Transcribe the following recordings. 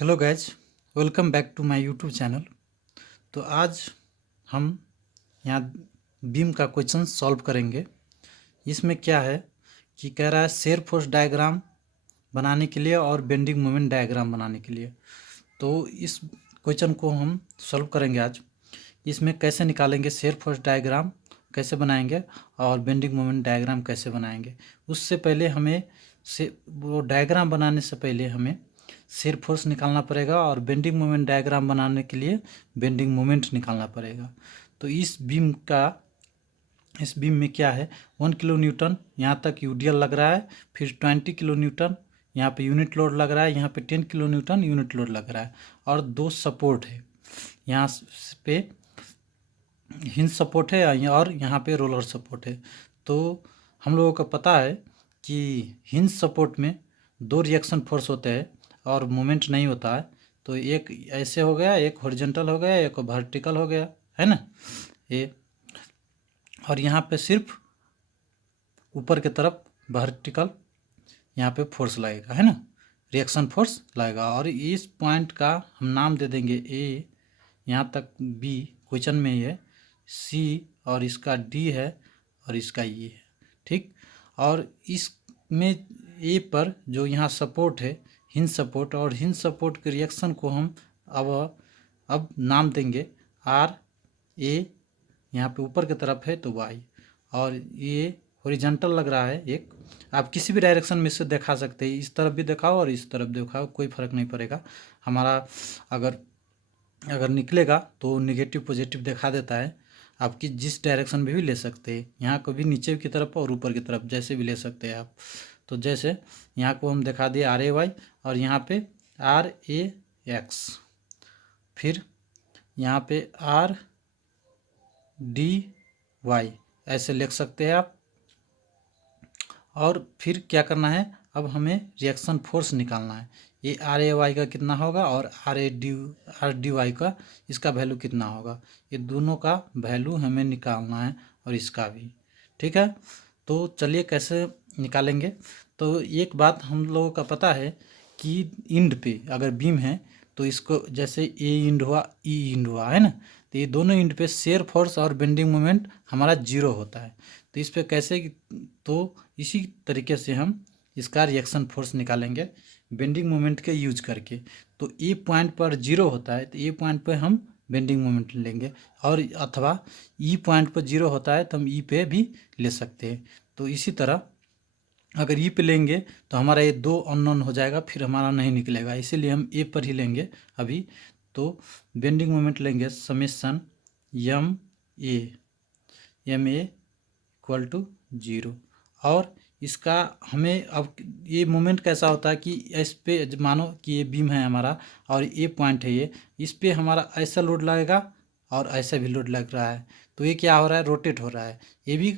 Hello guys, welcome back to my YouTube channel. तो आज हम यहाँ बीम का क्वेश्चन सॉल्व करेंगे। इसमें क्या है कि कह रहा है शेयर फोर्स डायग्राम बनाने के लिए और बेंडिंग मोमेंट डायग्राम बनाने के लिए। तो इस क्वेश्चन को हम सॉल्व करेंगे आज। इसमें कैसे निकालेंगे शेयर फोर्स डायग्राम कैसे बनाएंगे और बेंडिंग मोमेंट डायग्राम कैसे बनाएंगे। उससे पहले हमें से वो डायग्राम बनाने से पहले हमें शेयर फोर्स निकालना पड़ेगा और बेंडिंग मोमेंट डायग्राम बनाने के लिए बेंडिंग मोमेंट निकालना पड़ेगा। तो इस बीम में क्या है, 1 किलो न्यूटन यहाँ तक यूडीएल लग रहा है, फिर 20 किलो न्यूटन यहाँ पे यूनिट लोड लग रहा है, यहाँ पे 10 किलो न्यूटन यूनिट लोड लग रहा है और 2 सपोर्ट है। यहाँ पे हिंज सपोर्ट है और यहाँ पे रोलर सपोर्ट है। तो हम लोगों को पता है कि हिंज सपोर्ट में 2 रिएक्शन फोर्स होते हैं और मोमेंट नहीं होता है। तो एक ऐसे हो गया, एक हॉरिजॉन्टल हो गया, एक वर्टिकल हो गया, है ना ये। और यहाँ पे सिर्फ ऊपर की तरफ वर्टिकल यहाँ पे फोर्स लगेगा, है ना, रिएक्शन फोर्स लगेगा। और इस पॉइंट का हम नाम दे देंगे ए, यहाँ तक बी क्वेश्चन में ही है, सी और इसका डी है और इसका ये है, ठीक। और इसमें ए पर जो यहाँ सपोर्ट है हिंज सपोर्ट, और हिंज सपोर्ट के रिएक्शन को हम अब नाम देंगे आर ए, यहाँ पे ऊपर की तरफ है तो वाई, और ये हॉरिजॉन्टल लग रहा है एक। आप किसी भी डायरेक्शन में से दिखा सकते हैं, इस तरफ भी दिखाओ और इस तरफ दिखाओ, कोई फ़र्क नहीं पड़ेगा हमारा। अगर निकलेगा तो नेगेटिव पॉजिटिव दिखा देता है। आपकी जिस डायरेक्शन में भी ले सकते हैं, यहाँ को भी नीचे की तरफ और ऊपर की तरफ जैसे भी ले सकते हैं आप। तो जैसे यहाँ को हम दिखा दिए आर ए वाई और यहाँ पे आर ए एक्स, फिर यहाँ पे आर डी वाई ऐसे लिख सकते हैं आप। और फिर क्या करना है, अब हमें रिएक्शन फोर्स निकालना है। ये आर ए वाई का कितना होगा और आर डी वाई का इसका वैल्यू कितना होगा, ये दोनों का वैल्यू हमें निकालना है और इसका भी, ठीक है। तो चलिए कैसे निकालेंगे। तो एक बात हम लोगों का पता है कि इंड पे अगर बीम है तो इसको जैसे ए इंड हुआ ई इंड हुआ, है ना, तो ये दोनों इंड पे शेयर फोर्स और बेंडिंग मोमेंट हमारा जीरो होता है। तो इस पे कैसे, तो इसी तरीके से हम इसका रिएक्शन फोर्स निकालेंगे बेंडिंग मोमेंट के यूज करके। तो ए पॉइंट पर जीरो होता है तो ए पॉइंट पर हम बेंडिंग मोमेंट लेंगे, और अथवा ई पॉइंट पर जीरो होता है तो हम ई पे भी ले सकते हैं। तो इसी तरह अगर ई पे लेंगे तो हमारा ये 2 अननोन हो जाएगा, फिर हमारा नहीं निकलेगा, इसीलिए हम ए पर ही लेंगे अभी। तो बेंडिंग मोमेंट लेंगे summation M A equal to 0। और इसका हमें अब ये मोमेंट कैसा होता है कि इस पे मानो कि ये बीम है हमारा और ये पॉइंट है, ये इस पे हमारा ऐसा लोड लगेगा और ऐसा भी लोड लग रहा है। तो ये क्या हो रहा है, रोटेट हो रहा है। ये भी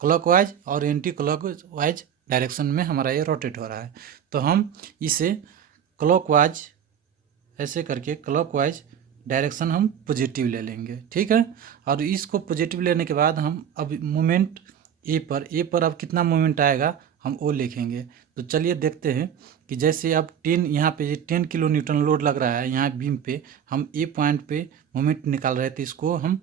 क्लॉकवाइज और एंटी क्लॉकवाइज डायरेक्शन में हमारा ये रोटेट हो रहा है। तो हम इसे क्लॉकवाइज ऐसे करके क्लॉकवाइज डायरेक्शन हम पॉजिटिव ले लेंगे, ठीक है। और इसको पॉजिटिव लेने के बाद हम अब मोमेंट ए पर अब कितना मोमेंट आएगा हम वो लिखेंगे। तो चलिए देखते हैं कि जैसे अब 10 यहाँ पे 10 किलो न्यूटन लोड लग रहा है यहाँ बीम पे, हम ए पॉइंट पे मोमेंट निकाल रहे थे, इसको हम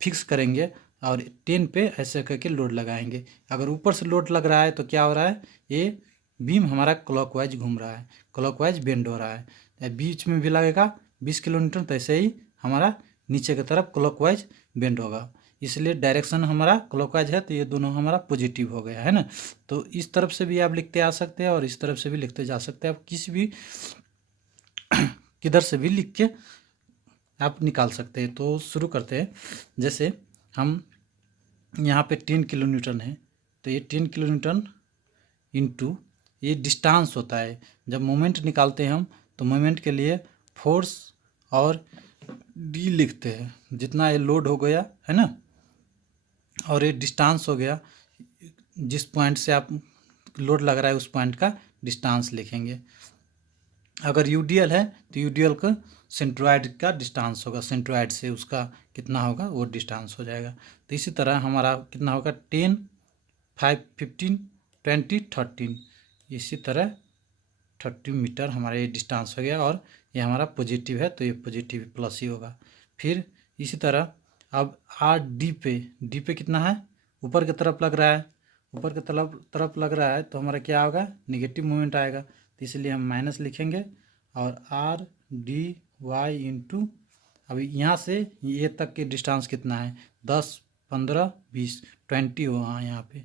फिक्स करेंगे और 10 पे ऐसे करके लोड लगाएंगे। अगर ऊपर से लोड लग रहा है तो क्या हो रहा है, ये बीम हमारा क्लॉकवाइज घूम रहा है, क्लॉकवाइज बेंड हो रहा है। बीच में भी लगेगा 20 किलो न्यूटन, तो ऐसे ही हमारा नीचे की तरफ क्लॉकवाइज बेंड होगा, इसलिए डायरेक्शन हमारा क्लॉकवाइज है, तो ये दोनों हमारा पॉजिटिव हो गया, है ना। तो इस तरफ से भी आप लिखते आ सकते हैं और इस तरफ से भी लिखते जा सकते हैं, आप किसी भी किधर से भी लिख के आप निकाल सकते हैं। तो शुरू करते हैं। जैसे हम यहाँ पे 10 किलो न्यूटन है, तो ये 10 किलो न्यूटन इंटू ये डिस्टेंस होता है। जब मोमेंट निकालते हैं हम तो मोमेंट के लिए फोर्स और डी लिखते हैं, जितना ये लोड हो गया, है ना, और ये डिस्टेंस हो गया, जिस पॉइंट से आप लोड लग रहा है उस पॉइंट का डिस्टेंस लिखेंगे। अगर यूडीएल है तो यूडीएल का सेंट्रोइड का डिस्टेंस होगा, सेंट्रोइड से उसका कितना होगा वो डिस्टेंस हो जाएगा। तो इसी तरह हमारा कितना होगा 10, 5, 15, 20, 13, इसी तरह 30 मीटर हमारा ये डिस्टेंस हो गया और ये हमारा पॉजिटिव है तो ये पॉजिटिव प्लस ही होगा। फिर इसी तरह अब आर डी पे कितना है, ऊपर की तरफ लग रहा है, ऊपर की तरफ लग रहा है तो हमारा क्या होगा, निगेटिव मोमेंट आएगा, तो इसलिए हम माइनस लिखेंगे और आर डी वाई इंटू, अभी यहाँ से ये तक के डिस्टेंस कितना है, 10 15 20 20 हो, हाँ यहाँ पे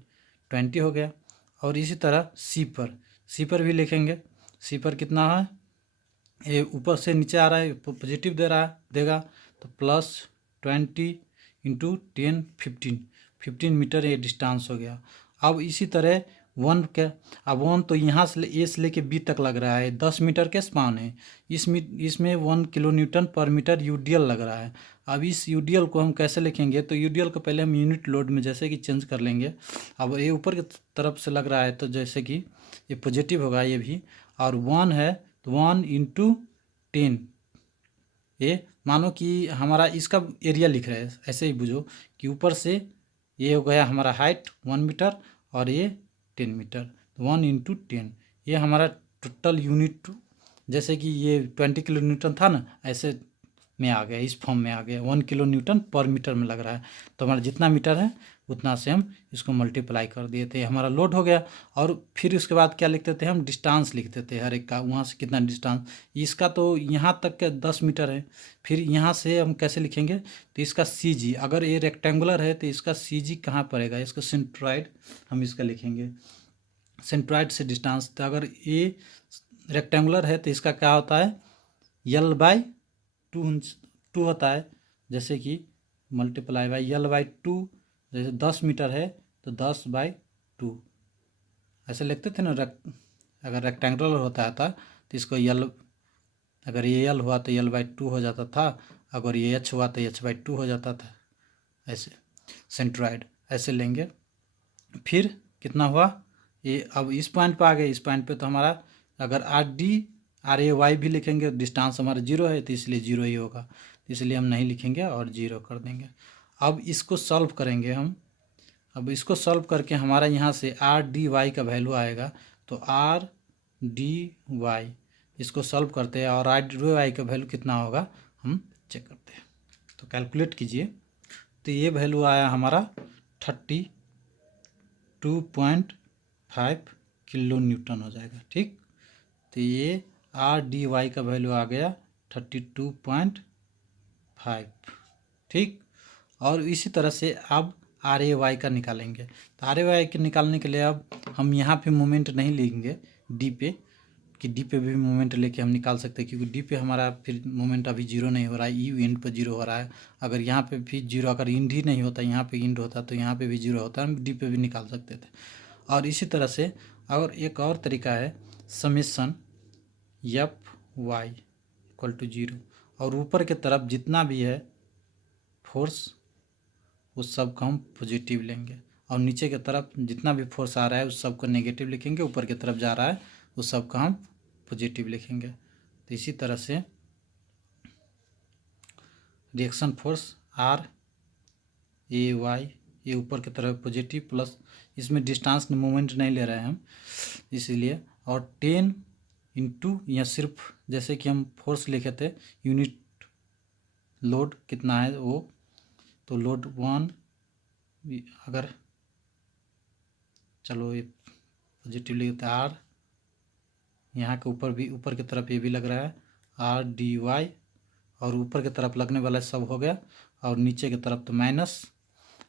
20 हो गया। और इसी तरह सी पर भी लिखेंगे, सी पर कितना है, ये ऊपर से नीचे आ रहा है पॉजिटिव देगा तो +20 इंटू 10 15 मीटर ये डिस्टेंस हो गया। अब इसी तरह अब वन तो यहाँ से ए से लेके बी तक लग रहा है, 10 मीटर के स्पान है, इसमें 1 किलो न्यूटन पर मीटर यूडीएल लग रहा है। अब इस यूडीएल को हम कैसे लिखेंगे, तो यूडीएल को पहले हम यूनिट लोड में जैसे कि चेंज कर लेंगे। अब ये ऊपर की तरफ से लग रहा है तो जैसे कि ये पॉजिटिव होगा ये भी, और 1 है तो 1 इंटू 10, ये मानो कि हमारा इसका एरिया लिख रहे हैं, ऐसे ही बुझो कि ऊपर से ये हो गया हमारा हाइट 1 मीटर और ये 10 मीटर, 1 इंटू 10 ये हमारा टोटल यूनिट, जैसे कि ये 20 किलो न्यूटन था ना, ऐसे में आ गया, इस फॉर्म में आ गया, 1 किलो न्यूटन पर मीटर में लग रहा है। तो हमारा जितना मीटर है उतना से हम इसको मल्टीप्लाई कर दिए थे, हमारा लोड हो गया। और फिर उसके बाद क्या लिखते थे हम, डिस्टेंस लिखते थे हर एक का, वहाँ से कितना डिस्टेंस, इसका तो यहाँ तक के 10 मीटर है। फिर यहाँ से हम कैसे लिखेंगे, तो इसका सी जी, अगर ये रेक्टेंगुलर है तो इसका सी जी कहाँ पड़ेगा, इसका सेंट्रॉइड हम इसका लिखेंगे, सेंट्रॉइड से डिस्टेंस। तो अगर ये रेक्टेंगुलर है तो इसका क्या होता है, L/2 होता है, जैसे कि मल्टीप्लाई बाई L/2, जैसे 10 मीटर है तो 10/2 ऐसे लिखते थे ना। अगर रेक्टेंगुलर होता था तो इसको अगर ये L हुआ तो L/2 हो जाता था, अगर ये H हुआ तो H/2 हो जाता था, ऐसे सेंट्रॉइड ऐसे लेंगे। फिर कितना हुआ ये, अब इस पॉइंट पे आ गए, इस पॉइंट पे तो हमारा अगर RAY भी लिखेंगे, डिस्टेंस हमारा 0 है तो इसलिए 0 ही होगा, तो इसलिए हम नहीं लिखेंगे और 0 कर देंगे। अब इसको सॉल्व करेंगे हम, अब इसको सॉल्व करके हमारा यहाँ से RDY का वैल्यू आएगा, तो RDY इसको सॉल्व करते हैं और RDY का वैल्यू कितना होगा हम चेक करते हैं। तो कैलकुलेट कीजिए, तो ये वैल्यू आया हमारा 32.5 किलो न्यूटन हो जाएगा, ठीक। तो ये RDY का वैल्यू आ गया 32.5, ठीक। और इसी तरह से अब RAY का निकालेंगे, तो RAY के निकालने के लिए अब हम यहाँ पे मोमेंट नहीं लेंगे डी पे, कि डी पे भी मोमेंट लेके हम निकाल सकते हैं, क्योंकि डी पे हमारा फिर मोमेंट अभी 0 नहीं हो रहा है, यू एंड पर 0 हो रहा है। अगर यहाँ पे भी 0, अगर इंड ही नहीं होता, यहाँ पे इंड होता तो यहाँ पे भी 0 होता, हम डी पे भी निकाल सकते थे। और इसी तरह से और एक और तरीका है, समेसन FY = 0, और ऊपर के तरफ जितना भी है फोर्स उस सब को हम पॉजिटिव लेंगे, और नीचे की तरफ जितना भी फोर्स आ रहा है उस सब को नेगेटिव लिखेंगे, ऊपर की तरफ जा रहा है उस सब का हम पॉजिटिव लिखेंगे। तो इसी तरह से रिएक्शन फोर्स RAY ये ऊपर की तरफ पॉजिटिव प्लस, इसमें डिस्टेंस मोमेंट नहीं ले रहे हैं हम इसीलिए, और 10 इंटू, या सिर्फ जैसे कि हम फोर्स लिखे थे यूनिट लोड कितना है वो, तो लोड 1, अगर चलो ये पॉजिटिव लिखते हैं R, यहाँ के ऊपर भी, ऊपर की तरफ ये भी लग रहा है RDY, और ऊपर की तरफ लगने वाला सब हो गया, और नीचे की तरफ तो माइनस,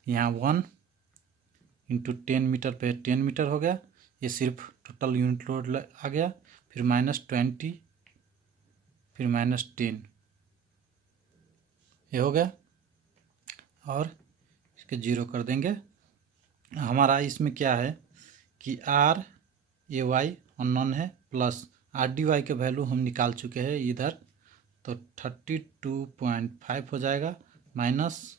यहाँ 1 इंटू 10 मीटर पे 10 मीटर हो गया, ये सिर्फ टोटल यूनिट लोड आ गया, फिर -20, फिर -10 ये हो गया, और इसके 0 कर देंगे। हमारा इसमें क्या है कि RAY अननोन है, प्लस RDY के वैल्यू हम निकाल चुके हैं इधर, तो 32.5 हो जाएगा, -10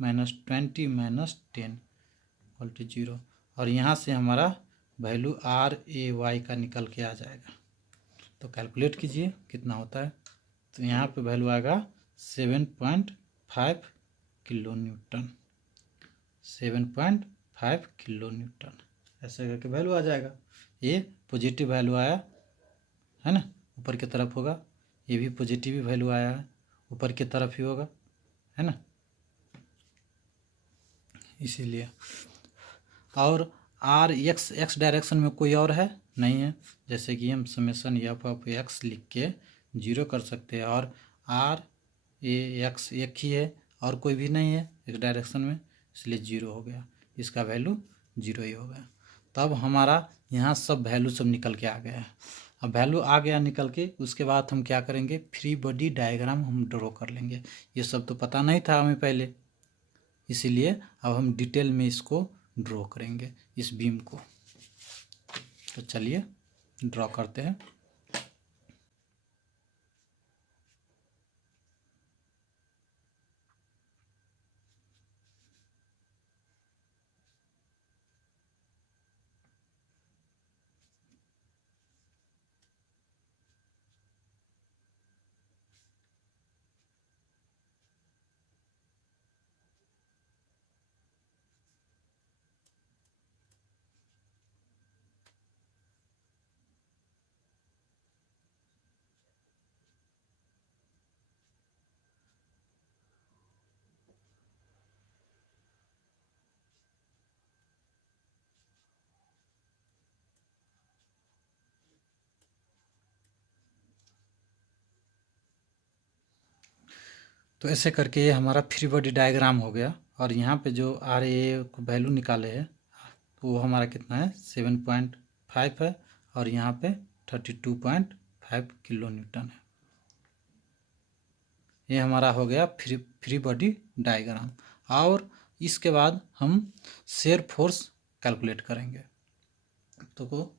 -20 -10 = 0, और यहाँ से हमारा वैल्यू RAY का निकल के आ जाएगा। तो कैलकुलेट कीजिए कितना होता है, तो यहाँ पे वैल्यू आएगा 7.5 किलो न्यूटन, 7.5 किलो न्यूटन ऐसे करके वैल्यू आ जाएगा। ये पॉजिटिव वैल्यू आया है ना, ऊपर की तरफ होगा, ये भी पॉजिटिव ही वैल्यू आया है, ऊपर की तरफ ही होगा, है ना, इसीलिए। और आर एक्स डायरेक्शन में कोई और है नहीं है, जैसे कि हम समेसन एफ ऑफ एक्स लिख के जीरो कर सकते हैं, और आर ए एक्स एक ही है और कोई भी नहीं है एक्स डायरेक्शन में, इसलिए जीरो हो गया, इसका वैल्यू जीरो ही हो गया। तब हमारा यहाँ सब वैल्यू सब निकल के आ गया है। अब वैल्यू आ गया निकल के, उसके बाद हम क्या करेंगे, फ्री बॉडी डायग्राम हम ड्रॉ कर लेंगे। ये सब तो पता नहीं था हमें पहले, इसीलिए अब हम डिटेल में इसको ड्रॉ करेंगे इस बीम को। तो चलिए ड्रॉ करते हैं। तो ऐसे करके ये हमारा फ्री बॉडी डायग्राम हो गया। और यहाँ पे जो आर ए को वैल्यू निकाले हैं तो वो हमारा कितना है 7.5 है, और यहाँ पे 32.5 किलो न्यूटन है। ये हमारा हो गया फ्री बॉडी डायग्राम। और इसके बाद हम शेयर फोर्स कैलकुलेट करेंगे। तो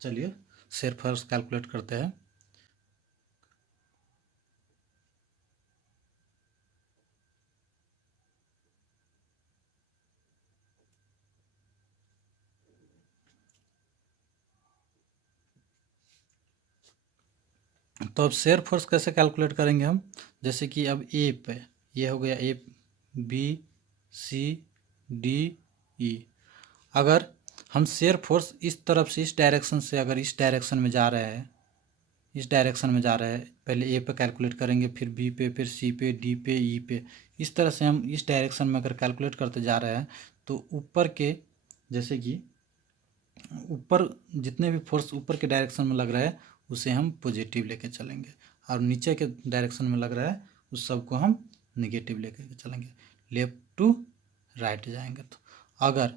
चलिए शेयर फोर्स कैलकुलेट करते हैं। तो अब शेयर फोर्स कैसे कैलकुलेट करेंगे हम, जैसे कि अब ए पे ये हो गया A B C D E. अगर हम शेयर फोर्स इस तरफ से इस डायरेक्शन से अगर इस डायरेक्शन में जा रहे हैं, इस डायरेक्शन में जा रहे हैं, पहले ए पे कैलकुलेट करेंगे, फिर बी पे, फिर सी पे, डी पे, ई पे, इस तरह से हम इस डायरेक्शन में अगर कैलकुलेट करते जा रहे हैं तो ऊपर के, जैसे कि ऊपर जितने भी फोर्स ऊपर के डायरेक्शन में लग रहा है उसे हम पॉजिटिव लेके चलेंगे, और नीचे के डायरेक्शन में लग रहा है उस सब को हम नेगेटिव लेके चलेंगे, लेफ्ट टू राइट जाएंगे। तो अगर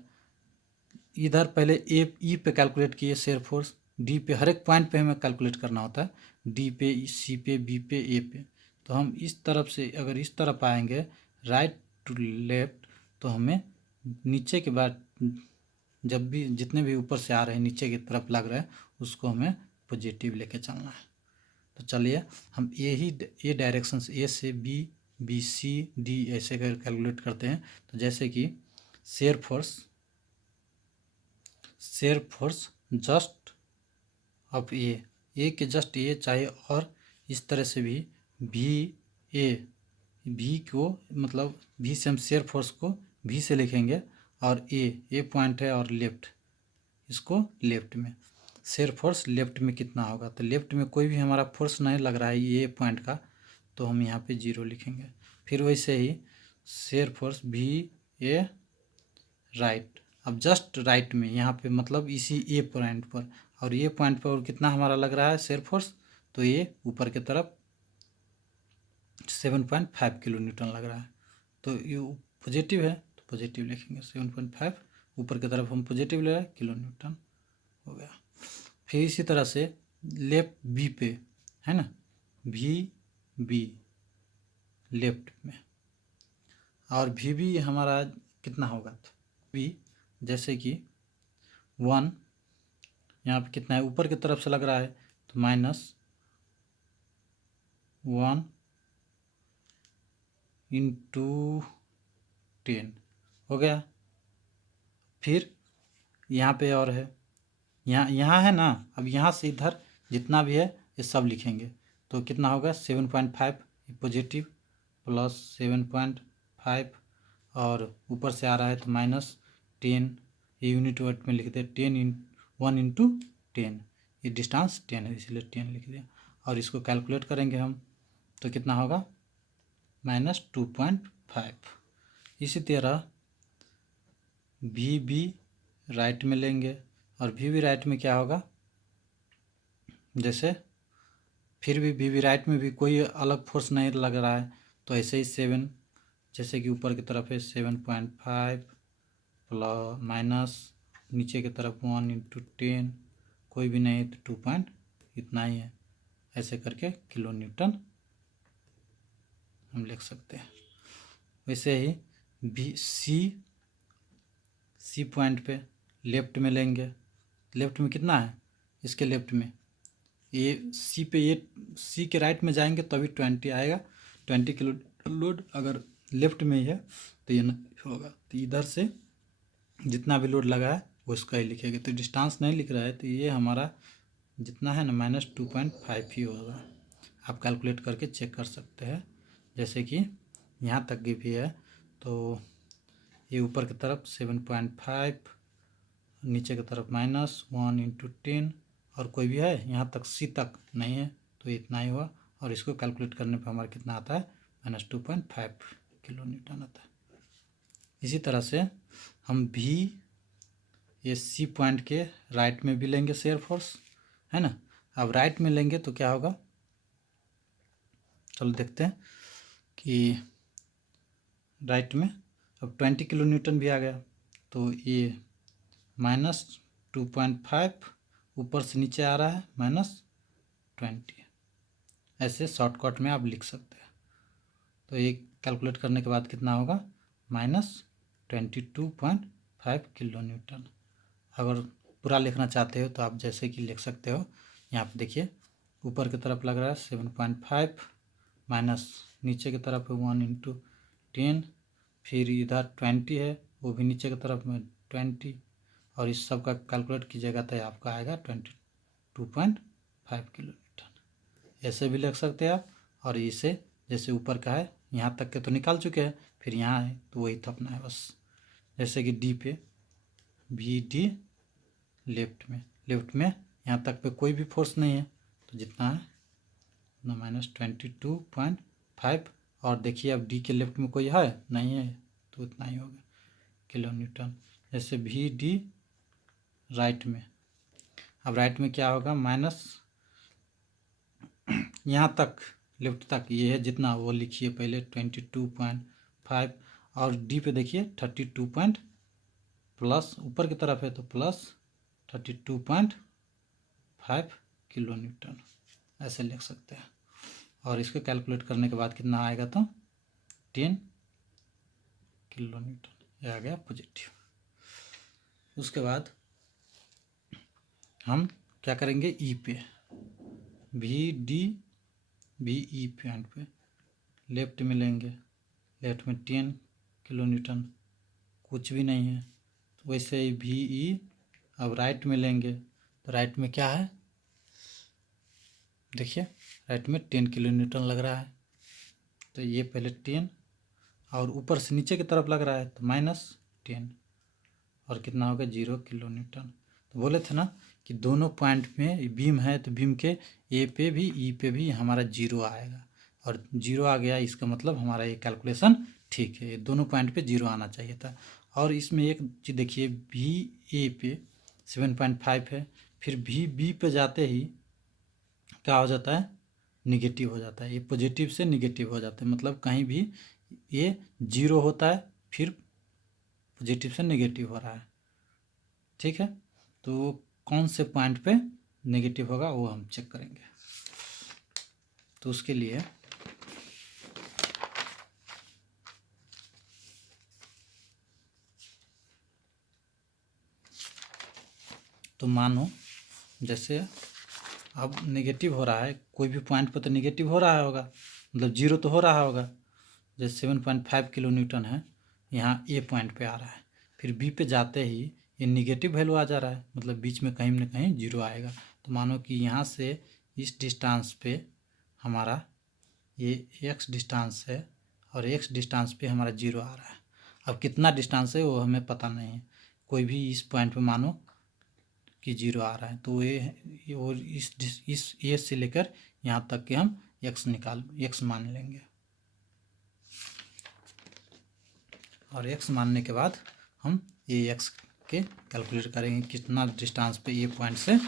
इधर पहले ए ई पे कैलकुलेट किए शेयर फोर्स, डी पे, हर एक पॉइंट पे हमें कैलकुलेट करना होता है, डी पे, सी पे, बी पे, ए पे, तो हम इस तरफ से अगर इस तरफ आएंगे राइट टू लेफ्ट, तो हमें नीचे के बाद जब भी जितने भी ऊपर से आ रहे हैं नीचे की तरफ लग रहा है उसको हमें पॉजिटिव लेके चलना है। तो चलिए हम ये डायरेक्शन से ए से बी, बी सी डी ऐसे कर कैलकुलेट करते हैं। तो जैसे कि शेयर फोर्स जस्ट ऑफ ए के जस्ट ए चाहे, और इस तरह से भी भी को मतलब भी से हम शेयर फोर्स को भी से लिखेंगे, और ए पॉइंट है और लेफ्ट, इसको लेफ्ट में शेयर फोर्स लेफ्ट में कितना होगा, तो लेफ्ट में कोई भी हमारा फोर्स नहीं लग रहा है ये पॉइंट का, तो हम यहाँ पे जीरो लिखेंगे। फिर वैसे ही शेयर फोर्स भी ए राइट, अब जस्ट राइट में यहाँ पे मतलब इसी ए पॉइंट पर, और ये पॉइंट पर कितना हमारा लग रहा है शेयर फोर्स, तो ये ऊपर की तरफ 7.5 किलो न्यूटन लग रहा है, तो ये पॉजिटिव है तो पॉजिटिव लिखेंगे 7.5, ऊपर की तरफ हम पॉजिटिव ले रहे हैं, किलो न्यूटन हो गया। फिर इसी तरह से लेफ्ट बी पे है ना, बी लेफ्ट में, और भी हमारा कितना होगा, तो भी जैसे कि 1 यहाँ पे कितना है ऊपर की तरफ से लग रहा है, तो -1 × 10 हो गया। फिर यहाँ पे और है, यहाँ है ना, अब यहाँ से इधर जितना भी है ये सब लिखेंगे, तो कितना होगा 7.5 पॉजिटिव प्लस 7.5, और ऊपर से आ रहा है तो -10, ये यूनिट वर्ड में लिख दे 1 × 10, ये डिस्टेंस 10 है इसलिए 10 लिख दिया। और इसको कैलकुलेट करेंगे हम तो कितना होगा -2.5। इसी तरह भी राइट में लेंगे और भी राइट में क्या होगा, जैसे फिर भी राइट में भी कोई अलग फोर्स नहीं लग रहा है तो ऐसे ही 7, जैसे कि ऊपर की तरफ है 7.5 प्लस माइनस नीचे की तरफ 1 × 10, कोई भी नहीं तो 2 इतना ही है, ऐसे करके किलो न्यूटन हम लिख सकते हैं। वैसे ही बी सी पॉइंट पे लेफ्ट में लेंगे, लेफ्ट में कितना है इसके लेफ्ट में, ये सी के राइट में जाएंगे तभी 20 आएगा, 20 किलो लोड अगर लेफ्ट में ही है तो ये नहीं होगा। तो इधर से जितना भी लोड लगा है वो इसका ही लिखेंगे। तो डिस्टेंस नहीं लिख रहा है तो ये हमारा जितना है ना -2.5 ही होगा। आप कैलकुलेट करके चेक कर सकते हैं। जैसे कि यहाँ तक की भी है तो ये ऊपर की तरफ 7.5, नीचे की तरफ -1 × 10 और कोई भी है यहाँ तक सी तक नहीं है तो इतना ही हुआ। और इसको कैलकुलेट करने पर हमारा कितना आता है -2.5 किलो न्यूटन आता है। इसी तरह से हम भी ये सी पॉइंट के राइट में भी लेंगे शेयर फोर्स, है ना। अब राइट में लेंगे तो क्या होगा, चलो देखते हैं कि राइट में अब 20 किलो न्यूटन भी आ गया तो ये -2.5 ऊपर से नीचे आ रहा है -20, ऐसे शॉर्टकट में आप लिख सकते हैं। तो ये कैलकुलेट करने के बाद कितना होगा -22.5 किलो न्यूटन। अगर पूरा लिखना चाहते हो तो आप जैसे कि लिख सकते हो, यहाँ पे देखिए ऊपर की तरफ लग रहा है 7.5 माइनस नीचे की तरफ है 1 × 10, फिर इधर 20 है वो भी नीचे की तरफ में 20, और इस सब का कैलकुलेट कीजिएगा तो आपका आएगा 22.5 किलो न्यूटन। ऐसे भी लिख सकते हैं आप। और इसे जैसे ऊपर का है यहाँ तक के तो निकाल चुके हैं, फिर यहाँ है तो वही थपना है बस। जैसे कि डी पे भी डी लेफ्ट में यहाँ तक पे कोई भी फोर्स नहीं है तो जितना है ना -22.5। और देखिए अब डी के लेफ्ट में कोई है नहीं है तो उतना ही होगा किलो न्यूटन। जैसे भी डी राइट में, अब राइट में क्या होगा माइनस यहाँ तक लेफ्ट तक ये है जितना वो लिखिए पहले 22.5, और डी पे देखिए 32 प्लस ऊपर की तरफ है तो प्लस 32.5 किलो न्यूटन ऐसे लिख सकते हैं। और इसको कैलकुलेट करने के बाद कितना आएगा तो 10 किलो न्यूटन, ये आ गया पॉजिटिव। उसके बाद हम क्या करेंगे ई पे भी ई पॉइंट पे लेफ्ट में लेंगे, लेफ्ट में 10 किलो न्यूटन कुछ भी नहीं है। तो वैसे ही भी ई अब राइट में लेंगे तो राइट में क्या है देखिए राइट में 10 किलो न्यूटन लग रहा है तो ये पहले 10 और ऊपर से नीचे की तरफ लग रहा है तो -10 और कितना होगा 0 किलो न्यूटन। तो बोले थे ना कि दोनों पॉइंट में बीम है तो बीम के ए पे भी ई पे भी हमारा 0 आएगा, और 0 आ गया इसका मतलब हमारा ये कैलकुलेशन ठीक है, दोनों पॉइंट पे 0 आना चाहिए था। और इसमें एक चीज़ देखिए भी ए पे 7.5 है, फिर भी बी पे जाते ही क्या हो जाता है निगेटिव हो जाता है, ये पॉजिटिव से निगेटिव हो जाता है, मतलब कहीं भी ये 0 होता है फिर पॉजिटिव से नेगेटिव हो रहा है। ठीक है, तो कौन से पॉइंट पे नेगेटिव होगा वो हम चेक करेंगे। तो उसके लिए तो मानो जैसे अब नेगेटिव हो रहा है, कोई भी पॉइंट पर तो नेगेटिव हो रहा होगा, मतलब 0 तो हो रहा होगा। जैसे 7.5 किलो न्यूटन है यहाँ ए पॉइंट पे आ रहा है, फिर बी पे जाते ही ये निगेटिव वैल्यू आ जा रहा है, मतलब बीच में कहीं ना कहीं 0 आएगा। तो मानो कि यहाँ से इस डिस्टेंस पे हमारा ये x डिस्टेंस है और x डिस्टेंस पे हमारा 0 आ रहा है। अब कितना डिस्टेंस है वो हमें पता नहीं है, कोई भी इस पॉइंट पे मानो कि 0 आ रहा है, तो ये और इस ए से लेकर यहाँ तक के हम x मान लेंगे। और x मानने के बाद हम ये x के कैलकुलेट करेंगे कितना डिस्टेंस पे ये पॉइंट से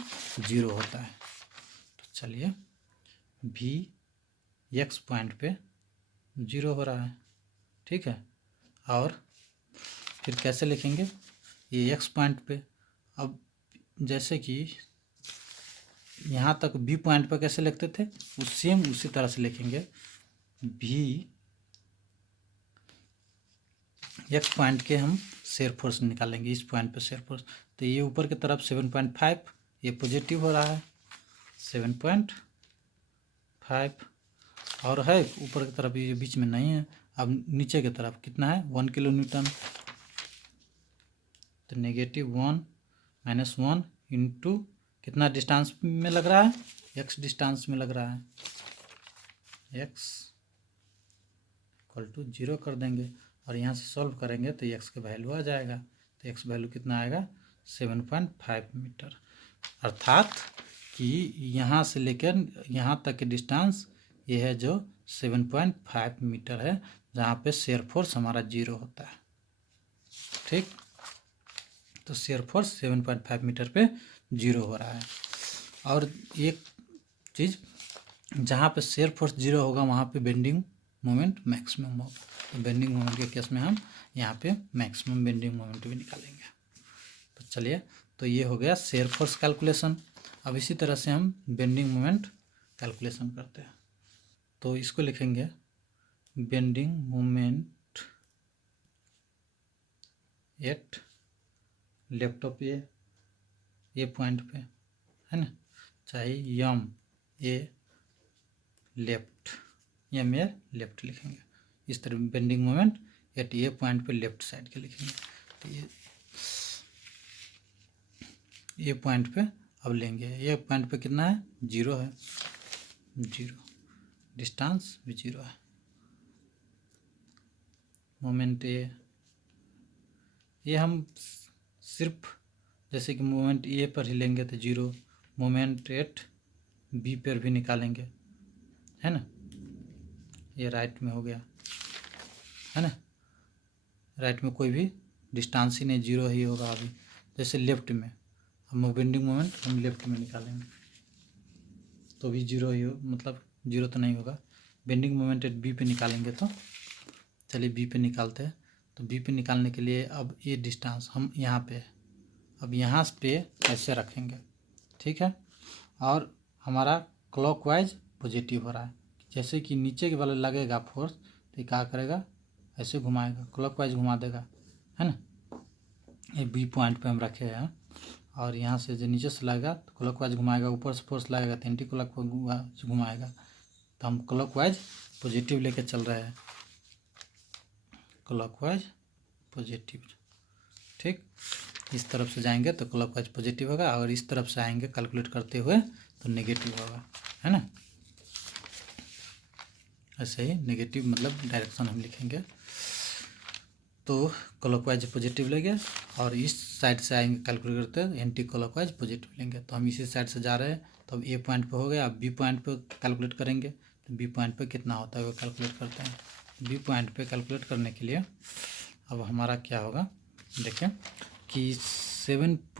0 होता है। तो चलिए, भी x पॉइंट पे 0 हो रहा है, ठीक है। और फिर कैसे लिखेंगे ये x पॉइंट पे? अब जैसे कि यहाँ तक b पॉइंट पे कैसे लिखते थे, उसी तरह से लिखेंगे। भी x पॉइंट के हम शेयर फोर्स निकालेंगे, इस पॉइंट पे शेयर फोर्स। तो ये ऊपर की तरफ 7.5, ये पॉजिटिव हो रहा है 7.5, और है ऊपर की तरफ, ये बीच में नहीं है। अब नीचे की तरफ कितना है, 1 किलो न्यूटन। तो -1 - 1 इंटू कितना डिस्टेंस में लग रहा है, x डिस्टेंस में लग रहा है, x इक्वल टू 0 कर देंगे। और यहाँ से सॉल्व करेंगे तो x का वैल्यू आ जाएगा। तो x वैल्यू कितना आएगा, 7.5 मीटर। अर्थात कि यहाँ से लेकर यहाँ तक की डिस्टेंस ये है जो 7.5 मीटर है, जहाँ पे शेयर फोर्स हमारा 0 होता है, ठीक। तो शेयर फोर्स 7.5 मीटर पे 0 हो रहा है। और एक चीज़, जहाँ पे शेयर फोर्स 0 होगा वहाँ पे बेंडिंग मोमेंट मैक्सिमम होगा। तो बेंडिंग मोमेंट के केस में हम यहाँ पे मैक्सिमम बेंडिंग मोमेंट भी निकालेंगे। तो चलिए, तो ये हो गया शेयर फोर्स कैलकुलेशन। अब इसी तरह से हम बेंडिंग मोमेंट कैलकुलेशन करते हैं। तो इसको लिखेंगे bending moment at left of A point पे, है ना, चाहे यम ए लेफ्ट, यम ए लेफ्ट लिखेंगे। इस तरह bending moment at A point पे लेफ्ट साइड के लिखेंगे। तो ये पॉइंट पे अब लेंगे, ये पॉइंट पे कितना है, 0 है, 0 डिस्टेंस भी 0 है। मोमेंट ये हम सिर्फ जैसे कि मोमेंट ए पर ही लेंगे तो 0, मोमेंट एट बी पर भी निकालेंगे, है ना। ये राइट में हो गया, है ना, राइट में कोई भी डिस्टेंस ही नहीं, 0 ही होगा। अभी जैसे लेफ्ट में हम बेंडिंग मोमेंट हम लेफ्ट में निकालेंगे तो भी 0 ही हो, मतलब 0 तो नहीं होगा। बेंडिंग मोमेंट एट बी पे निकालेंगे तो चलिए बी पे निकालते हैं। तो बी पे निकालने के लिए अब ये डिस्टेंस हम यहाँ पे, अब यहाँ पे ऐसे रखेंगे, ठीक है। और हमारा क्लॉकवाइज पॉजिटिव हो रहा है, जैसे कि नीचे के वाले लगेगा फोर्स तो ये क्या करेगा, ऐसे घुमाएगा, क्लॉकवाइज घुमा देगा, है ना। ये बी पॉइंट पे हम रखे हैं। और यहाँ से जो नीचे से लगेगा तो क्लॉकवाइज घुमाएगा, ऊपर से फोर्स लगेगा तो एंटी क्लॉकवाइज घुमाएगा। तो हम क्लॉकवाइज पॉजिटिव लेके चल रहे हैं, क्लॉकवाइज पॉजिटिव, ठीक। इस तरफ से जाएंगे तो क्लॉकवाइज पॉजिटिव होगा, और इस तरफ से आएंगे कैलकुलेट करते हुए तो नेगेटिव होगा, है ना। ऐसे ही नेगेटिव मतलब डायरेक्शन हम लिखेंगे। तो क्लॉकवाइज पॉजिटिव लेंगे, और इस साइड से आएंगे कैलकुलेट करते हैं एंटी क्लॉकवाइज पॉजिटिव लेंगे। तो हम इसी साइड से जा रहे हैं, तो अब ए पॉइंट पे हो गया। अब बी पॉइंट पे कैलकुलेट करेंगे, तो बी पॉइंट पे कितना होता है वो कैलकुलेट करते हैं। बी पॉइंट पे कैलकुलेट करने के लिए अब हमारा क्या होगा, देखें कि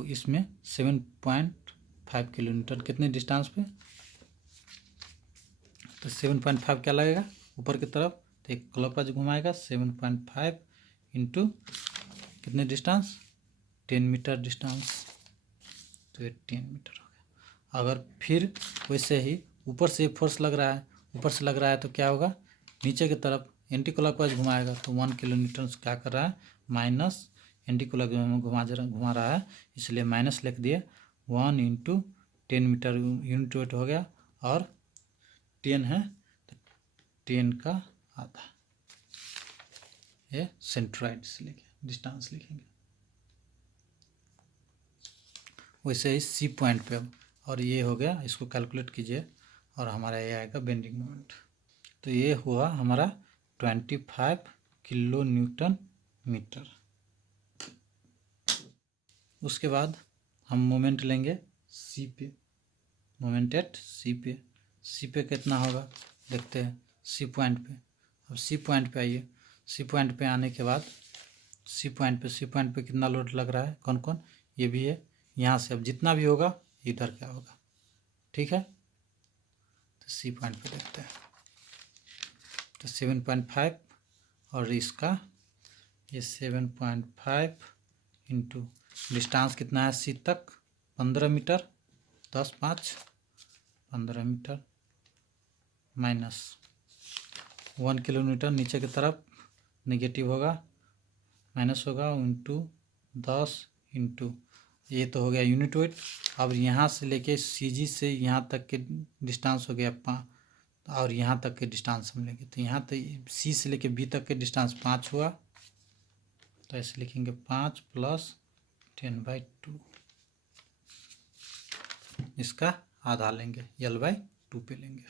इसमें 7.5 किलोमीटर कितने डिस्टेंस पे, तो 7.5 क्या लगेगा ऊपर की तरफ, तो एक क्लॉकवाइज घुमाएगा, 7.5 इंटू कितने डिस्टेंस, 10 मीटर डिस्टेंस, तो ये 10 मीटर हो गया। अगर फिर वैसे ही ऊपर से फोर्स लग रहा है, ऊपर से लग रहा है तो क्या होगा, नीचे की तरफ एंटी क्लॉकवाइज घुमाएगा, तो 1 किलोमीटर क्या कर रहा है, माइनस एंटी क्लॉकवाइज घुमा रहा है, इसलिए माइनस लिख दिए। 1 इंटू 10 मीटर यूनिट वेट हो गया, और 10 है तो 10 का आधा, ये सेंट्रोइड से लिखे डिस्टेंस लिखेंगे। वैसे ही सी पॉइंट पे, और ये हो गया, इसको कैलकुलेट कीजिए और हमारा ये आएगा बेंडिंग मोमेंट। तो ये हुआ हमारा 25 किलो न्यूटन मीटर। उसके बाद हम मोमेंट लेंगे सी पे, मोमेंट एट सी पे। सी पे कितना होगा देखते हैं, सी पॉइंट पे। अब सी पॉइंट पे आइए, सी पॉइंट पे आने के बाद सी पॉइंट पे कितना लोड लग रहा है, कौन कौन, ये भी है। यहाँ से अब जितना भी होगा इधर क्या होगा, ठीक है। तो सी पॉइंट पे देखते हैं, तो 7.5 और इसका ये 7.5 इंटू डिस्टेंस कितना है सी तक, 15 मीटर, 10 5 15 मीटर, माइनस 1 किलोमीटर नीचे की तरफ नेगेटिव होगा, माइनस होगा, इंटू 10 इंटू ये तो हो गया यूनिट वेट। अब यहाँ से लेके CG से यहाँ तक के डिस्टेंस हो गया 5, और यहाँ तक के डिस्टेंस हम लेंगे तो यहाँ तक C से लेके B तक के डिस्टेंस 5 हुआ, तो ऐसे लिखेंगे 5 प्लस 10/2, इसका आधा लेंगे, L/2 पे लेंगे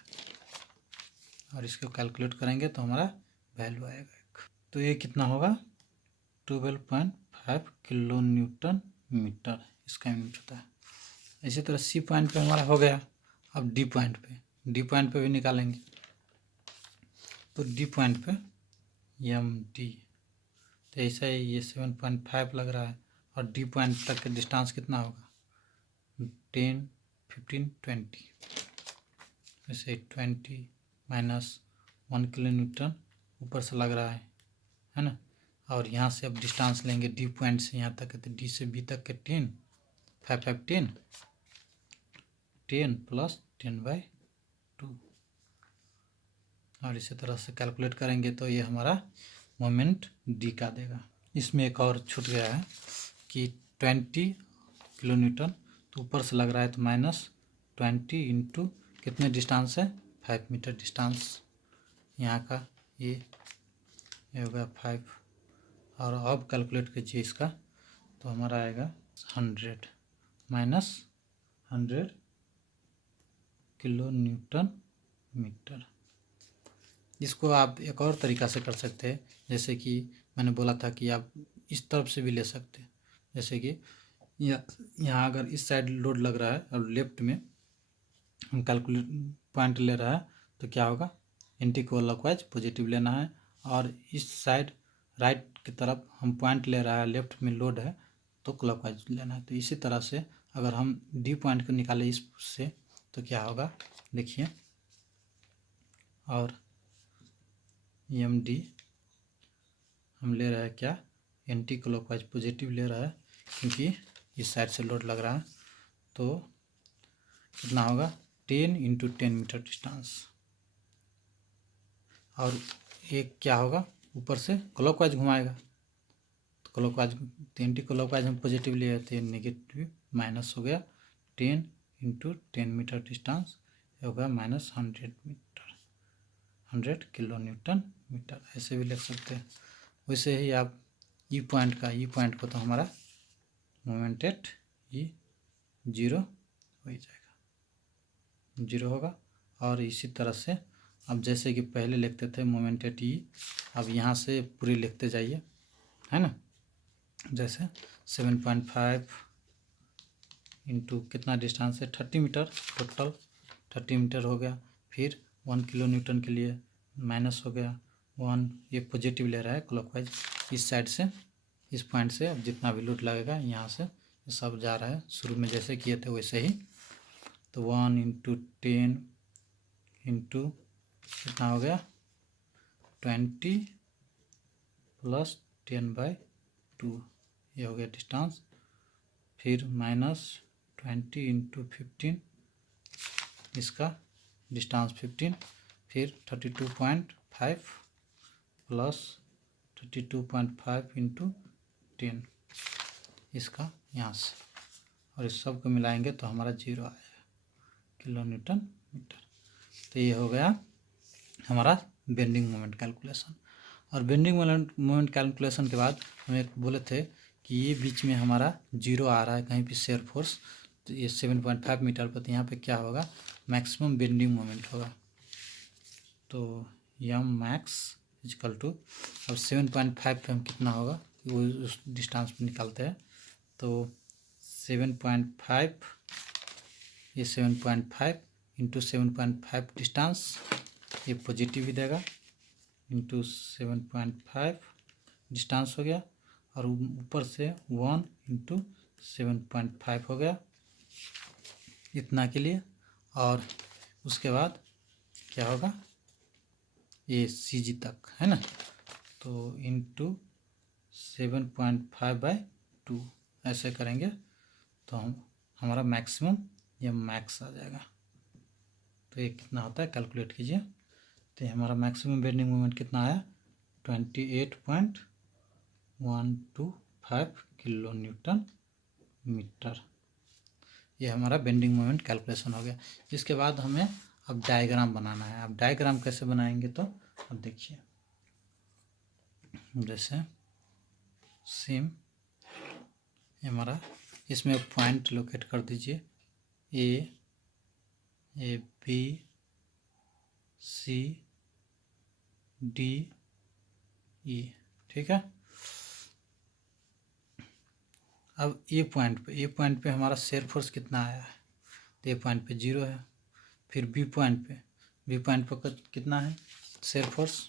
और इसको कैलकुलेट करेंगे तो हमारा वैल्यू आएगा। तो ये कितना होगा 12.5 किलो न्यूटन मीटर, इसका यूनिट होता है। इसी तरह सी पॉइंट पे हमारा हो गया। अब डी पॉइंट पे भी निकालेंगे, तो डी पॉइंट पे MD, तो ऐसा ही ये 7.5 लग रहा है, और डी पॉइंट तक का डिस्टेंस कितना होगा 10 15 20, ऐसे 20 माइनस 1 किलो न्यूटन ऊपर से लग रहा है ना। और यहाँ से अब डिस्टेंस लेंगे डी पॉइंट से यहाँ तक, तो डी से बी तक के 10 5 5 10 प्लस 10/2, और इसी तरह से कैलकुलेट करेंगे तो ये हमारा मोमेंट डी का देगा। इसमें एक और छूट गया है कि 20 किलो न्यूटन, तो ऊपर से लग रहा है तो -20 इंटू कितने डिस्टेंस है 5 मीटर डिस्टेंस यहाँ का, ये होगा 5, और अब कैलकुलेट कीजिए इसका, तो हमारा आएगा 100 माइनस 100 किलो न्यूटन मीटर। इसको आप एक और तरीक़ा से कर सकते हैं, जैसे कि मैंने बोला था कि आप इस तरफ से भी ले सकते हैं, जैसे कि यहाँ अगर इस साइड लोड लग रहा है और लेफ्ट में हम कैलकुलेट पॉइंट ले रहा है, तो क्या होगा एंटी क्लॉकवाइज पॉजिटिव लेना है, और इस साइड राइट की तरफ हम पॉइंट ले रहा है, लेफ्ट में लोड है तो क्लॉकवाइज लेना है। तो इसी तरह से अगर हम डी पॉइंट को निकालें इससे तो क्या होगा देखिए, और MD हम ले रहा है क्या एंटी क्लॉकवाइज पॉजिटिव ले रहा है, क्योंकि इस साइड से लोड लग रहा है, तो कितना होगा 10 इंटू 10 मीटर डिस्टेंस, और एक क्या होगा ऊपर से क्लॉकवाइज घुमाएगा, तो क्लॉकवाइज एंटी क्लॉकवाइज हम पॉजिटिव ले आते हैं, नेगेटिव माइनस हो गया 10 इंटू 10 मीटर डिस्टेंस होगा -100 मीटर, 100 किलो न्यूटन मीटर, ऐसे भी लिख सकते हैं। वैसे ही आप ई पॉइंट को तो हमारा मोमेंट एट ई 0 हो ही जाएगा, 0 होगा। और इसी तरह से अब जैसे कि पहले लिखते थे मोमेंट एट ई, अब यहाँ से पूरी लिखते जाइए, है ना। जैसे 7.5 इंटू कितना डिस्टेंस है 30 मीटर, टोटल 30 मीटर हो गया। फिर 1 किलो न्यूटन के लिए माइनस हो गया 1, ये पॉजिटिव ले रहा है क्लॉकवाइज इस साइड से, इस पॉइंट से। अब जितना भी लोड लगेगा यहाँ से ये सब जा रहा है, शुरू में जैसे किए थे वैसे ही। तो 1 इंटू 10 इंटू कितना हो गया 20 प्लस 10/2, ये हो गया डिस्टेंस। फिर -20 इंटू 15, इसका डिस्टेंस 15, फिर 32.5 प्लस 32.5 इंटू 10, इसका यहाँ से, और इस सब को मिलाएंगे तो हमारा 0 आएगा किलो न्यूटन मीटर। तो ये हो गया हमारा बेंडिंग मोमेंट कैलकुलेशन। और बेंडिंग मोमेंट कैलकुलेशन के बाद हम एक बोले थे कि ये बीच में हमारा 0 आ रहा है कहीं पे शेयर फोर्स, तो ये 7.5 मीटर पर, तो यहाँ पे क्या होगा मैक्सिमम बेंडिंग मोमेंट होगा। तो यम मैक्स इजकल टू, अब 7.5 पे हम कितना होगा वो उस डिस्टेंस पे निकालते हैं, तो 7.5, ये 7.5 इंटू 7.5 डिस्टेंस, ये पॉजिटिव ही देगा, इंटू 7.5 डिस्टेंस हो गया, और ऊपर से 1 इंटू 7.5 हो गया, इतना के लिए। और उसके बाद क्या होगा, ये CG तक है ना, तो इंटू 7.5/2 ऐसे करेंगे तो हमारा मैक्सिमम या मैक्स आ जाएगा। तो ये कितना होता है कैलकुलेट कीजिए। तो हमारा मैक्सिमम बेंडिंग मोमेंट कितना आया, 28.125 किलो न्यूटन मीटर। ये हमारा बेंडिंग मोमेंट कैलकुलेशन हो गया। जिसके बाद हमें अब डायग्राम बनाना है। अब डायग्राम कैसे बनाएंगे, तो अब देखिए, जैसे सेम हमारा इसमें पॉइंट लोकेट कर दीजिए, A B C D E, ठीक है। अब ए पॉइंट पे हमारा शेयर फोर्स कितना आया है, तो ए पॉइंट पे 0 है। फिर बी पॉइंट पे कितना है शेयर फोर्स,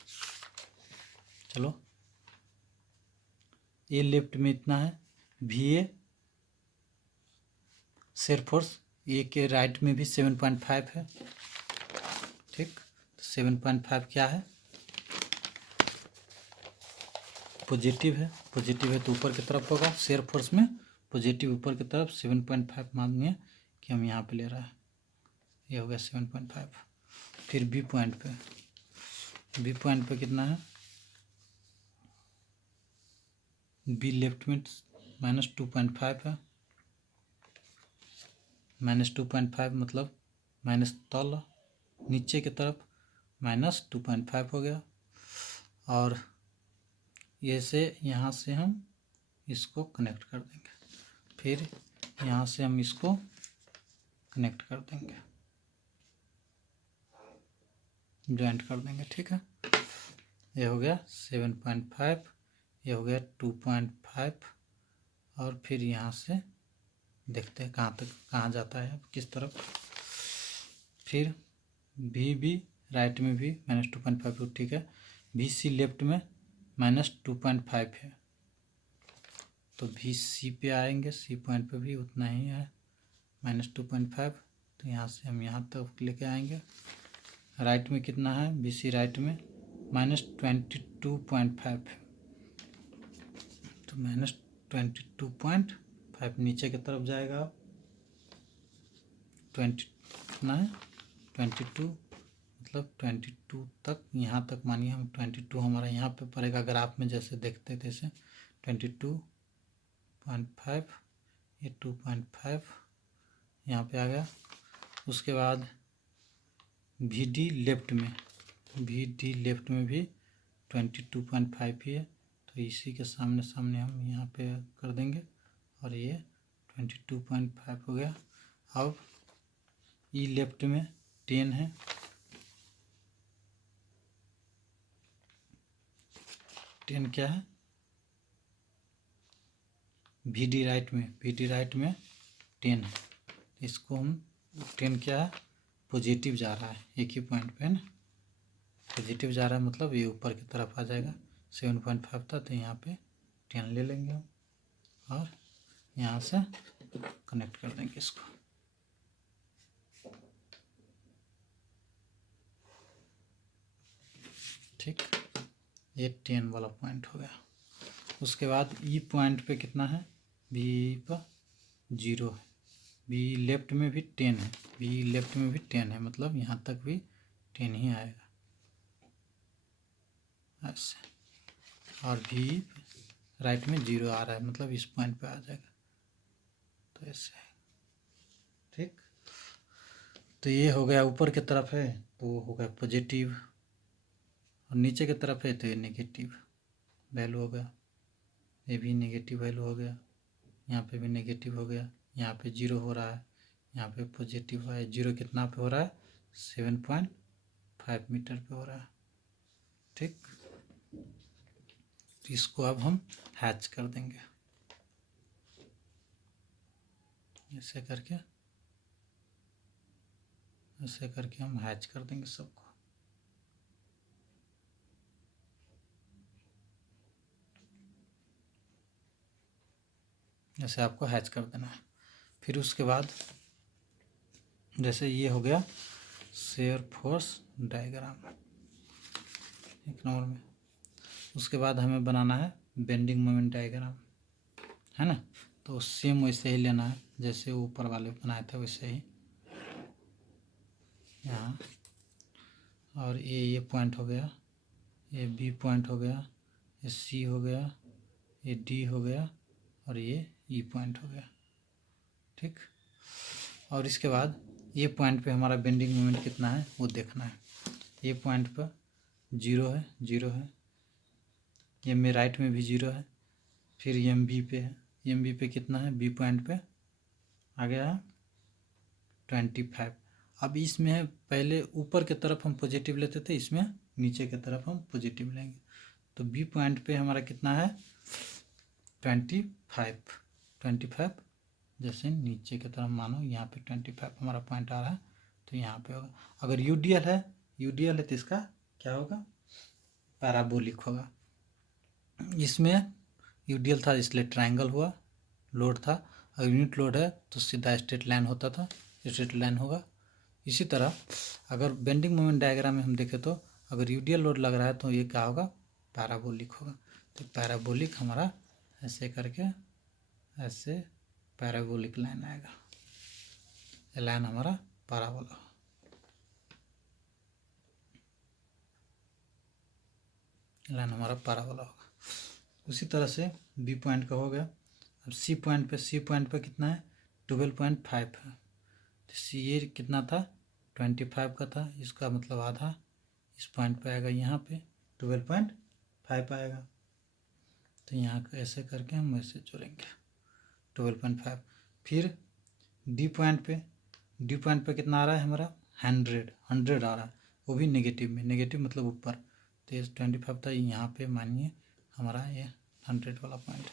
चलो ए लेफ्ट में इतना है, VA शेयर फोर्स, ए के राइट में भी 7.5 है, ठीक। तो 7.5 क्या है, पॉजिटिव है तो ऊपर की तरफ होगा, शेयर फोर्स में पॉजिटिव ऊपर की तरफ 7.5 मानिए कि हम यहाँ पे ले रहा है, ये हो गया 7.5। फिर बी पॉइंट पे कितना है, बी लेफ्ट में -2.5 है, -2.5 मतलब माइनस तल नीचे की तरफ -2.5 हो गया। और ये से यहाँ से हम इसको कनेक्ट कर देंगे, फिर यहाँ से हम इसको कनेक्ट कर देंगे, जॉइंट कर देंगे, ठीक है। ये हो गया 7.5, ये हो गया 2.5, और फिर यहाँ से देखते हैं कहाँ जाता है, किस तरफ। फिर भी राइट में भी -2.5, ठीक है। VC लेफ्ट में -2.5 है, तो VC पे आएंगे, सी पॉइंट पे भी उतना ही है -2.5, तो यहाँ से हम यहाँ तक लेके आएंगे। राइट में कितना है, VC राइट में -22.5 है, तो -22.5 नीचे की तरफ जाएगा। 20 कितना है, 22 मतलब 22 तक, यहाँ तक मानिए हम 22 हमारा यहाँ पे पड़ेगा ग्राफ में, जैसे देखते तैसे 22.5, ये 2.5 यहाँ पे आ गया। उसके बाद VD लेफ्ट में भी 22.5 ही है, तो इसी के सामने हम यहाँ पे कर देंगे, और ये 22.5 हो गया। अब ई लेफ्ट में 10 है, 10 क्या है, VD राइट में 10 है, इसको हम 10 क्या है, पॉजिटिव जा रहा है, एक ही पॉइंट पे है ना, पॉजिटिव जा रहा है मतलब ये ऊपर की तरफ आ जाएगा। 7.5 था तो यहाँ पे 10 ले लेंगे हम, और यहाँ से कनेक्ट कर देंगे इसको, ठीक। ये 10 वाला पॉइंट हो गया। उसके बाद ई पॉइंट पे कितना है, बी पर 0 है, बी लेफ्ट में भी 10 है, मतलब यहाँ तक भी 10 ही आएगा ऐसे, और भी राइट में 0 आ रहा है, मतलब इस पॉइंट पे आ जाएगा, तो ऐसे, ठीक। तो ये हो गया, ऊपर की तरफ है तो हो गया पॉजिटिव, और नीचे की तरफ है तो ये नेगेटिव वैल्यू हो गया, ये भी नेगेटिव वैल्यू हो गया, यहाँ पे भी नेगेटिव हो गया, यहाँ पे 0 हो रहा है, यहाँ पे पॉजिटिव है। 0 कितना पे हो रहा है, 7.5 मीटर पे हो रहा है, ठीक। तो इसको अब हम हैच कर देंगे, ऐसे करके हम हैच कर देंगे सबको। ऐसे आपको हैच कर देना है। फिर उसके बाद जैसे ये हो गया शेयर फोर्स डायग्राम 1 नंबर में। उसके बाद हमें बनाना है बेंडिंग मोमेंट डायग्राम, है ना। तो सेम वैसे ही लेना है जैसे ऊपर वाले बनाए थे वैसे ही यहाँ। और ये पॉइंट हो गया, ये बी पॉइंट हो गया, ये सी हो गया, ये डी हो गया और ये ई पॉइंट हो गया। ठीक। और इसके बाद ये पॉइंट पे हमारा बेंडिंग मोमेंट कितना है वो देखना है। ये पॉइंट पर 0 है, 0 है। ये में राइट में भी 0 है। फिर एम बी पे है, एम बी पे कितना है, बी पॉइंट पे आ गया है 25। अब इसमें है पहले ऊपर की तरफ हम पॉजिटिव लेते थे, इसमें नीचे की तरफ हम पॉजिटिव लेंगे। तो बी पॉइंट पे हमारा कितना है 25। जैसे नीचे की तरफ मानो यहाँ पे 25 हमारा पॉइंट आ रहा है तो यहाँ पे होगा। अगर यूडीएल है तो इसका क्या होगा, पैराबोलिक होगा। इसमें यूडीएल था इसलिए ट्रायंगल हुआ, लोड था। अगर यूनिट लोड है तो सीधा स्ट्रेट लाइन होता था, स्ट्रेट लाइन होगा। इसी तरह अगर बेंडिंग मोमेंट डायग्राम में हम देखें तो अगर यूडीएल लोड लग रहा है तो ये क्या होगा, पैराबोलिक होगा। तो पैराबोलिक हमारा ऐसे करके ऐसे पैराबोलिक लाइन आएगा। ये लाइन हमारा पैराबोला, लाइन हमारा पैराबोला होगा। उसी तरह से बी पॉइंट का हो गया। अब सी पॉइंट पे कितना है 12.5 है। तो सी ये कितना था 25 का था, इसका मतलब आधा इस पॉइंट पे आएगा, यहाँ पे 12.5 आएगा। तो यहाँ ऐसे करके हम ऐसे जोड़ेंगे 12.5। फिर डी पॉइंट पे कितना आ रहा है हमारा 100 आ रहा है, वो भी नेगेटिव में, नेगेटिव मतलब ऊपर। तो 25 था, यहाँ पे मानिए हमारा ये 100 वाला पॉइंट।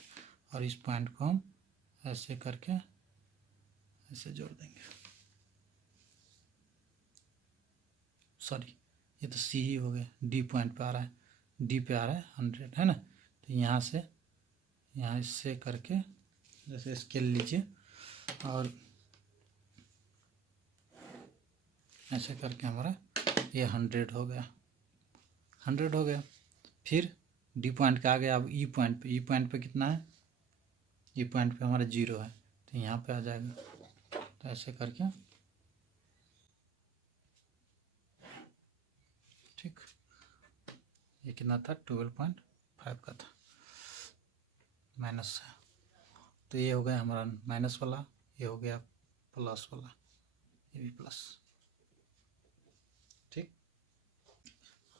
और इस पॉइंट को हम ऐसे करके ऐसे जोड़ देंगे। सॉरी ये तो सी ही हो गया, डी पॉइंट पे आ रहा है, डी पे आ रहा है 100, है ना। तो यहाँ से यहाँ इससे करके जैसे स्केल लीजिए और ऐसे करके हमारा ये 100 हो गया, 100 हो गया। फिर डी पॉइंट का आ गया। अब ई पॉइंट पे कितना है, ई पॉइंट पे हमारा 0 है तो यहाँ पे आ जाएगा। तो ऐसे करके ठीक, ये कितना था 12.5 का था, माइनस है। तो ये हो गया हमारा माइनस वाला, ये हो गया प्लस वाला, ये भी प्लस। ठीक।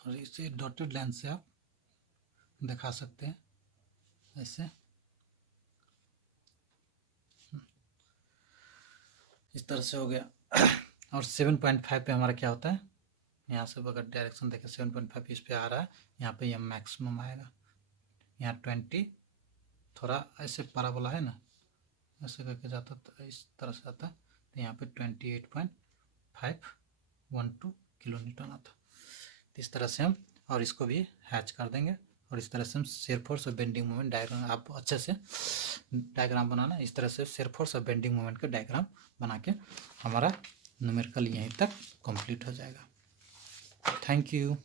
और इसे डॉटेड लाइन से आप दिखा सकते हैं ऐसे, इस तरह से हो गया। और 7.5 पे हमारा क्या होता है, यहाँ से अगर डायरेक्शन देखें 7.5 इस पे आ रहा है, यहाँ पे यह मैक्सिमम आएगा। यहाँ 20 थोड़ा ऐसे पैराबोला है ना, ऐसे करके जाता तो इस तरह से आता है। तो यहाँ पे 28.512 किलो न्यूटन आता। तो इस तरह से हम और इसको भी हैच कर देंगे। और इस तरह से हम शेयर फोर्स और बेंडिंग मोमेंट डायग्राम, आप अच्छे से डायग्राम बनाना। इस तरह से शेयर फोर्स और बेंडिंग मोमेंट का डायग्राम बना के हमारा न्यूमेरिकल यहीं तक कंप्लीट हो जाएगा। Thank you.